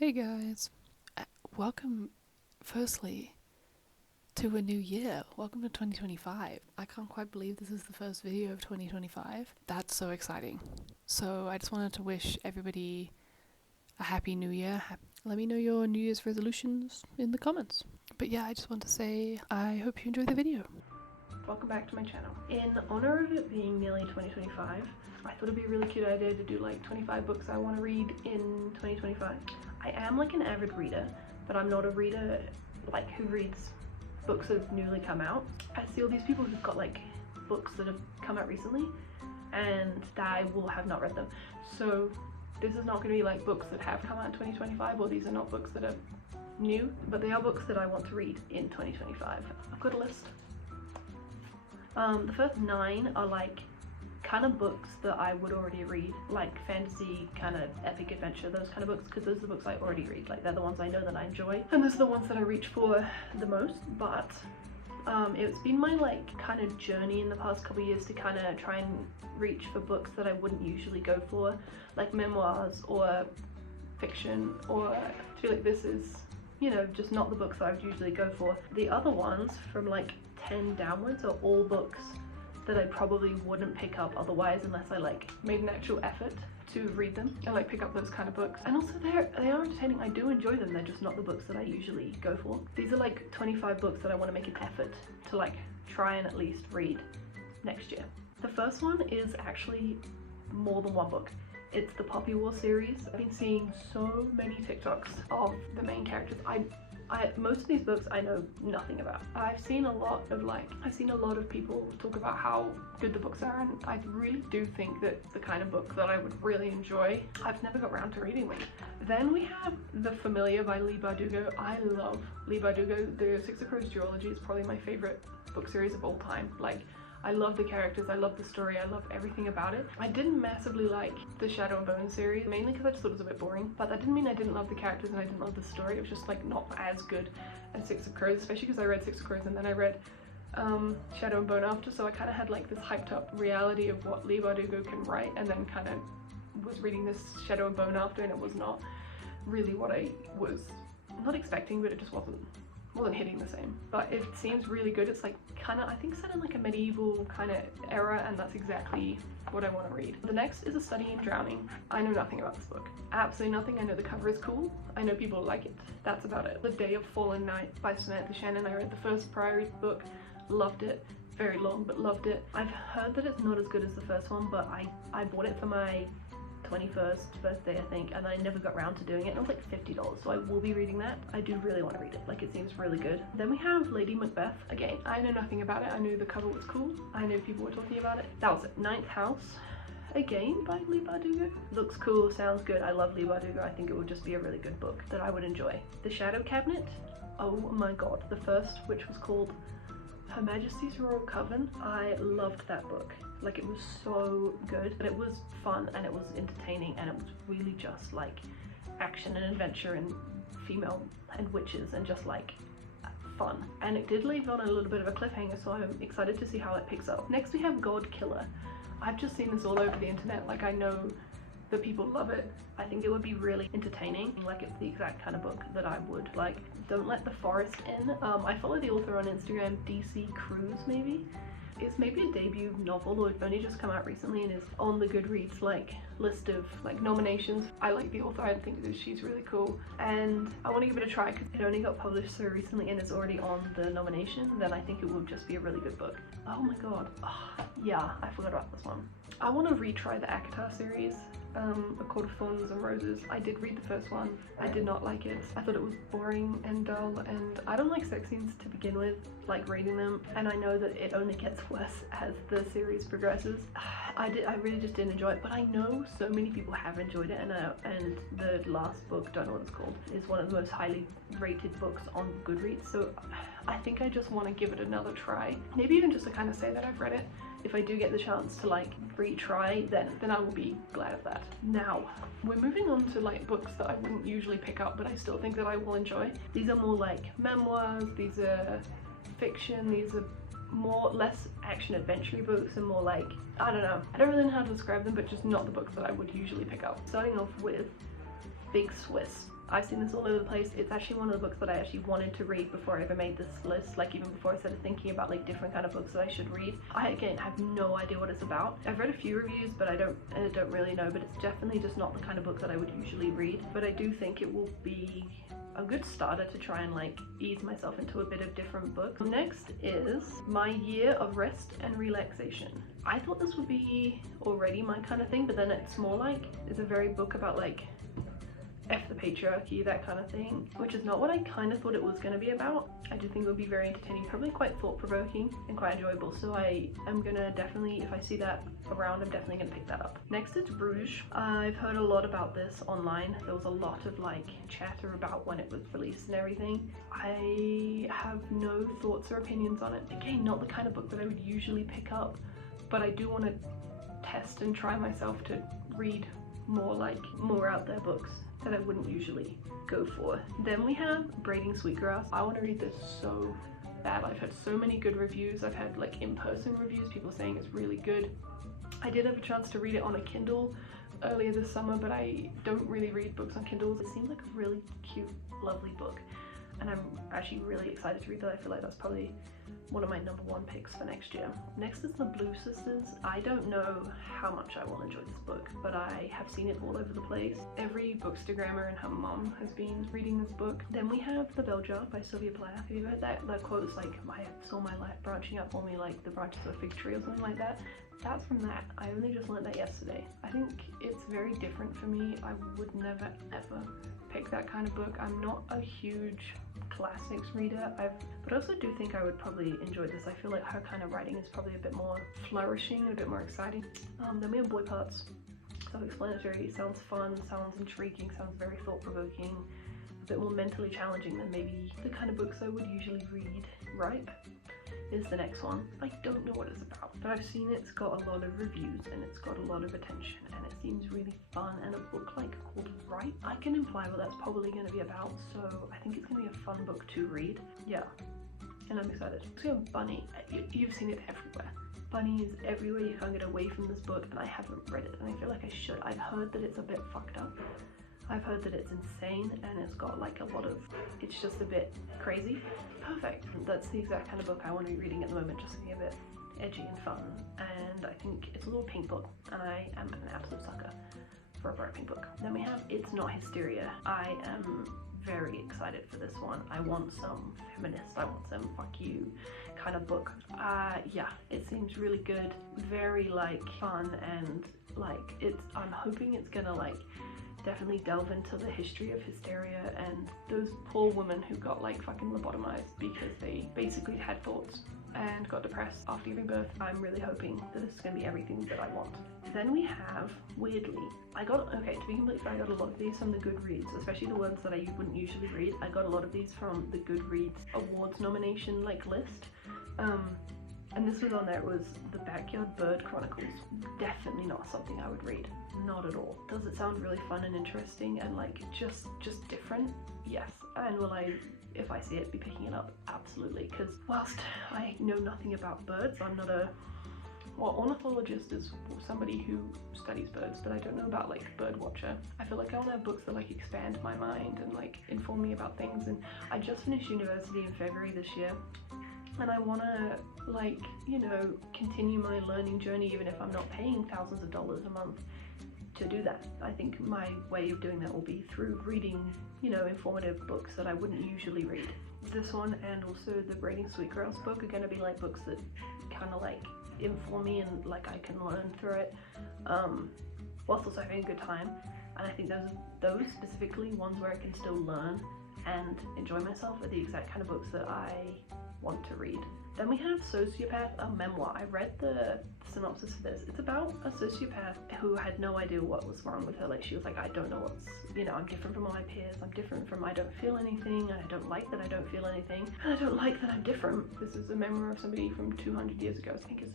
Hey guys, welcome firstly to a new year. Welcome to 2025. I can't quite believe this is the first video of 2025. That's so exciting. So I just wanted to wish everybody a happy new year. Let me know your New Year's resolutions in the comments. But yeah, I just want to say I hope you enjoy the video. Welcome back to my channel. In honor of it being nearly 2025, I thought it'd be a really cute idea to do like 25 books I want to read in 2025. I am like an avid reader, but I'm not a reader like who reads books that have newly come out. I see all these people who've got like books that have come out recently and I will have not read them. So this is not going to be like books that have come out in 2025, or these are not books that are new, but they are books that I want to read in 2025. I've got a list. The first 9 are like kind of books that I would already read, like fantasy, kind of epic adventure, those kind of books, because those are the books I already read. Like they're the ones I know that I enjoy, and those are the ones that I reach for the most. But it's been my like kind of journey in the past couple of years to kind of try and reach for books that I wouldn't usually go for, like memoirs or fiction, or I feel like this is, you know, just not the books that I would usually go for. The other ones from like 10 downwards are all books that I probably wouldn't pick up otherwise unless I like made an actual effort to read them and like pick up those kind of books. And also they are entertaining. I do enjoy them. They're just not the books that I usually go for. These are like 25 books that I want to make an effort to like try and at least read next year. The first one is actually more than one book. It's the Poppy War series. I've been seeing so many TikToks of the main characters. Most of these books I know nothing about. I've seen a lot of people talk about how good the books are, and I really do think that the kind of book that I would really enjoy. I've never got around to reading them. Then we have The Familiar by Leigh Bardugo. I love Leigh Bardugo. The Six of Crows duology is probably my favorite book series of all time. Like, I love the characters, I love the story, I love everything about it. I didn't massively like the Shadow and Bone series, mainly because I just thought it was a bit boring, but that didn't mean I didn't love the characters and I didn't love the story. It was just like not as good as Six of Crows, especially because I read Six of Crows and then I read Shadow and Bone after, so I kind of had like this hyped up reality of what Leigh Bardugo can write, and then kind of was reading this Shadow and Bone after, and it was not really what I was not expecting, but it just wasn't hitting the same. But it seems really good. It's like kind of, I think, set in like a medieval kind of era, and that's exactly what I want to read. The next is A Study in Drowning. I know nothing about this book. Absolutely nothing. I know the cover is cool. I know people like it. That's about it. The Day of Fallen Night by Samantha Shannon. I read the first Priory book, loved it. Very long, but loved it. I've heard that it's not as good as the first one, but I bought it for my 21st birthday, I think, and I never got around to doing it. It was like $50, so I will be reading that. I do really want to read it. Like, it seems really good. Then we have Lady Macbeth. Again, I know nothing about it. I knew the cover was cool. I knew people were talking about it. That was it. Ninth House, again by Leigh Bardugo. Looks cool, sounds good. I love Leigh Bardugo. I think it would just be a really good book that I would enjoy. The Shadow Cabinet. Oh my god. The first, which was called Her Majesty's Royal Coven. I loved that book. Like, it was so good, but it was fun and it was entertaining, and it was really just like action and adventure and female and witches and just like fun. And it did leave on a little bit of a cliffhanger, so I'm excited to see how it picks up. Next we have God Killer. I've just seen this all over the internet. Like, I know that people love it. I think it would be really entertaining. Like, it's the exact kind of book that I would like. Don't Let the Forest In. I follow the author on Instagram, DC Cruz maybe. It's maybe a debut novel, or it's only just come out recently and is on the Goodreads like list of like nominations. I like the author. I think that she's really cool, and I want to give it a try because it only got published so recently and is already on the nomination. Then I think it will just be a really good book. Oh my god. Yeah, I forgot about this one. I want to retry the ACOTAR series. A Court of Thorns and Roses. I did read the first one. I did not like it. I thought it was boring and dull, and I don't like sex scenes to begin with, like reading them, and I know that it only gets worse as the series progresses. I really just didn't enjoy it, but I know so many people have enjoyed it, and the last book, don't know what it's called, is one of the most highly rated books on Goodreads, so I think I just want to give it another try. Maybe even just to kind of say that I've read it. If I do get the chance to like retry, then I will be glad of that. Now, we're moving on to like books that I wouldn't usually pick up, but I still think that I will enjoy. These are more like memoirs, these are fiction, these are less action adventure books, and more like, I don't know. I don't really know how to describe them, but just not the books that I would usually pick up. Starting off with Big Swiss. I've seen this all over the place. It's actually one of the books that I actually wanted to read before I ever made this list, like even before I started thinking about like different kind of books that I should read. I again have no idea what it's about. I've read a few reviews, but I don't really know, but it's definitely just not the kind of book that I would usually read. But I do think it will be a good starter to try and like ease myself into a bit of different books. Next is My Year of Rest and Relaxation. I thought this would be already my kind of thing, but then it's more like, it's a very book about like F the patriarchy, that kind of thing, which is not what I kind of thought it was going to be about. I do think it would be very entertaining, probably quite thought-provoking and quite enjoyable, so I am gonna definitely, if I see that around, I'm definitely gonna pick that up. Next is Rouge. I've heard a lot about this online. There was a lot of like chatter about when it was released and everything. I have no thoughts or opinions on it. Again, not the kind of book that I would usually pick up, but I do want to test and try myself to read more out there books that I wouldn't usually go for. Then we have Braiding Sweetgrass. I want to read this so bad. I've had so many good reviews. I've had like in-person reviews, people saying it's really good. I did have a chance to read it on a Kindle earlier this summer, but I don't really read books on Kindles. It seems like a really cute, lovely book, and I'm actually really excited to read that. I feel like that's probably one of my #1 picks for next year. Next is The Blue Sisters. I don't know how much I will enjoy this book, but I have seen it all over the place. Every bookstagrammer and her mom has been reading this book. Then we have The Bell Jar by Sylvia Plath. Have you heard that? That quote is like, I saw my life branching up for me like the branches of a fig tree or something like that. That's from that. I only just learned that yesterday. I think it's very different for me. I would never ever pick that kind of book. I'm not a huge classics reader, but I also do think I would probably enjoy this. I feel like her kind of writing is probably a bit more flourishing and a bit more exciting. Then we have Boy Parts. Self-explanatory, sounds fun, sounds intriguing, sounds very thought-provoking, a bit more mentally challenging than maybe the kind of books I would usually read. Ripe is the next one. I don't know what it's about, but I've seen it's got a lot of reviews and it's got a lot of attention and it seems really fun, and a book like called Ripe, I can imply what that's probably going to be about, so I think it's going to be a fun book to read. Yeah, and I'm excited. Let's go Bunny. You've seen it everywhere. Bunny is everywhere. You can't get away from this book, and I haven't read it and I feel like I should. I've heard that it's a bit fucked up. I've heard that it's insane and it's got like a lot of, it's just a bit crazy. Perfect. That's the exact kind of book I want to be reading at the moment, just something a bit edgy and fun. And I think it's a little pink book, and I am an absolute sucker for a bright pink book. Then we have It's Not Hysteria. I am very excited for this one. I want some feminist, I want some fuck you kind of book. Yeah, it seems really good, very like fun, and like I'm hoping it's gonna like definitely delve into the history of hysteria and those poor women who got like fucking lobotomized because they basically had thoughts and got depressed after giving birth. I'm really hoping that this is going to be everything that I want. Then we have, weirdly, okay, to be completely fair, I got a lot of these from the Goodreads, especially the ones that I wouldn't usually read. I got a lot of these from the Goodreads awards nomination like list. And this was on there, it was The Backyard Bird Chronicles. Definitely not something I would read. Not at all. Does it sound really fun and interesting and like just different? Yes. And will I, if I see it, be picking it up? Absolutely. Because whilst I know nothing about birds, I'm not a, well, ornithologist is somebody who studies birds, but I don't know about like bird watcher. I feel like I want to have books that like expand my mind and like inform me about things. And I just finished university in February this year, and I want to like, you know, continue my learning journey even if I'm not paying thousands of dollars a month to do that. I think my way of doing that will be through reading, you know, informative books that I wouldn't usually read. This one and also the Braiding Sweetgrass book are going to be like books that kind of like inform me and like I can learn through it, whilst also having a good time. And I think those specifically ones where I can still learn and enjoy myself are the exact kind of books that I want to read. Then we have Sociopath, a memoir. I read the synopsis for this. It's about a sociopath who had no idea what was wrong with her. Like, she was like, I don't know what's, you know, I'm different from all my peers. I'm different from, I don't feel anything, and I don't like that I don't feel anything, and I don't like that I'm different. This is a memoir of somebody from 200 years ago. I think it's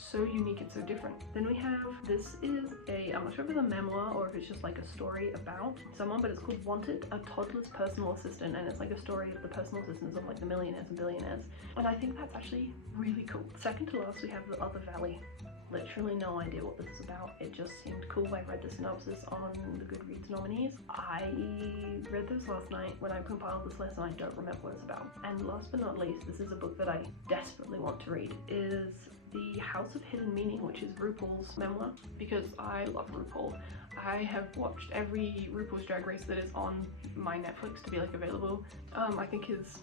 so unique and so different. Then we have, this is I'm not sure if it's a memoir or if it's just like a story about someone, but it's called Wanted, a Toddler's Personal Assistant, and it's like a story of the personal assistants of like the millionaires and billionaires, and I think that's actually really cool. Second to last, we have The Other Valley. literally no idea what this is about. It just seemed cool. I read the synopsis on the Goodreads nominees. I read this last night. When I compiled this list, and I don't remember what it's about. And last but not least, this is a book that I desperately want to read, is The House of Hidden Meaning, which is RuPaul's memoir, because I love RuPaul. I have watched every RuPaul's Drag Race that is on my Netflix to be like available. I think his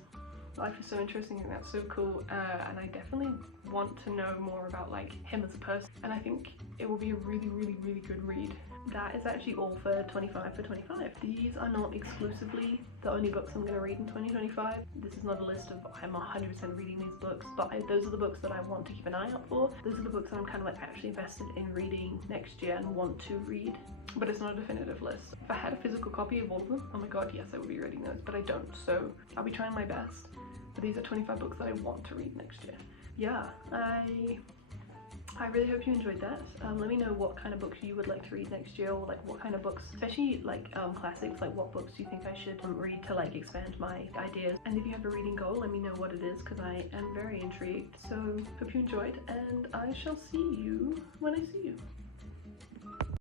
life is so interesting and that's so cool, and I definitely want to know more about like him as a person, and I think it will be a really good read. That is actually all for 25 for 25. These are not exclusively the only books I'm going to read in 2025. This is not a list of I'm 100% reading these books, but those are the books that I want to keep an eye out for. Those are the books that I'm kind of like actually invested in reading next year and want to read, but it's not a definitive list. If I had a physical copy of all of them, oh my god, yes, I would be reading those, but I don't, so I'll be trying my best. But these are 25 books that I want to read next year. Yeah, I really hope you enjoyed that. Let me know what kind of books you would like to read next year, or like what kind of books, especially like classics, like what books do you think I should read to like expand my ideas. And if you have a reading goal, let me know what it is, because I am very intrigued. So hope you enjoyed, and I shall see you when I see you.